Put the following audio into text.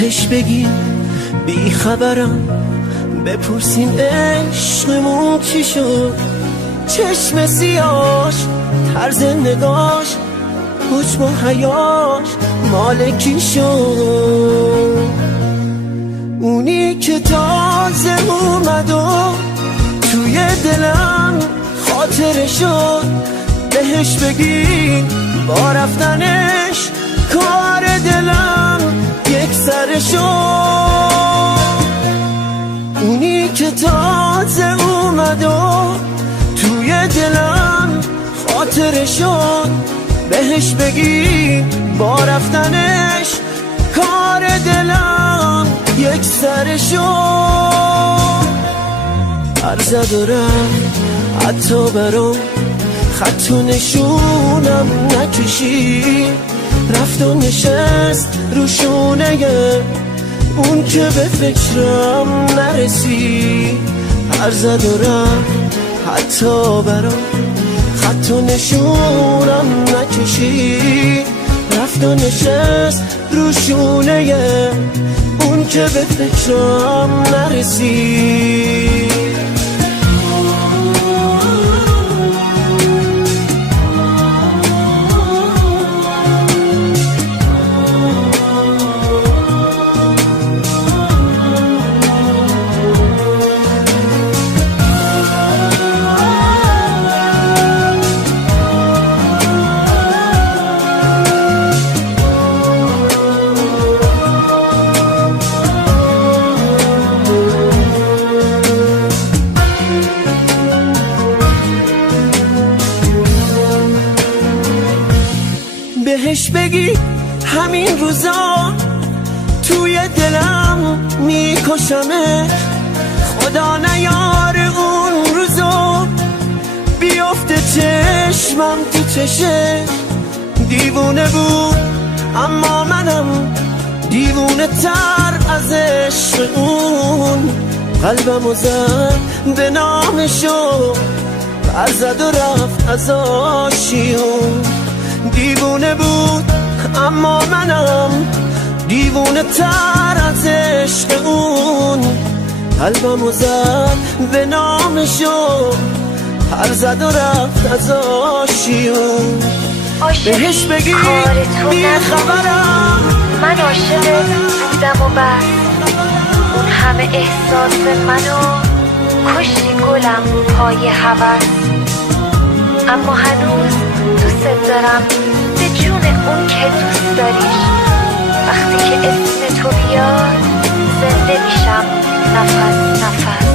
بهش بگیم بی خبرم، بپرسین عشقمون چی شد. چشم سیاش، طرز نگاش، حجم و حیاش مال کی شد. اونی که تازه اومد و توی دلم خاطره شد. بهش بگی با رفتنش کار دلم یک سر شد. اونی که تازه اومد و توی دلم خاطره شد. بهش بگی با رفتنش کار دلم یک سر شد. عرض دارم حتی برام خط و نشونم نکشی. رفت و نشست روشونه اون که به فکرم نرسی. عرض دارم حتی برام خط و نشونم نکشی. رفت و نشست روشونه اون که به فکرم نرسی. بهش بگی همین روزا توی دلم میکشمه. خدا نیاره اون روزا بیفته چشمم تو چشه. دیوونه بود اما منم دیوونه تر از عشق اون. قلبمو زد به نامشو، برزد و رفت از آشیون. دیوونه بود اما منم دیوونه تر از عشق اون. قلبمو زد به نامشو، پر زد و رفت از آشیون. بهش بگی بی خبرم من عاشق بودم و بس. اون همه احساس منو کشتی گلم پای هوس. اما هنوز دوست دارم به جون اون که دوست داریش. وقتی که اسم تو بیاد زنده میشم نفس نفس.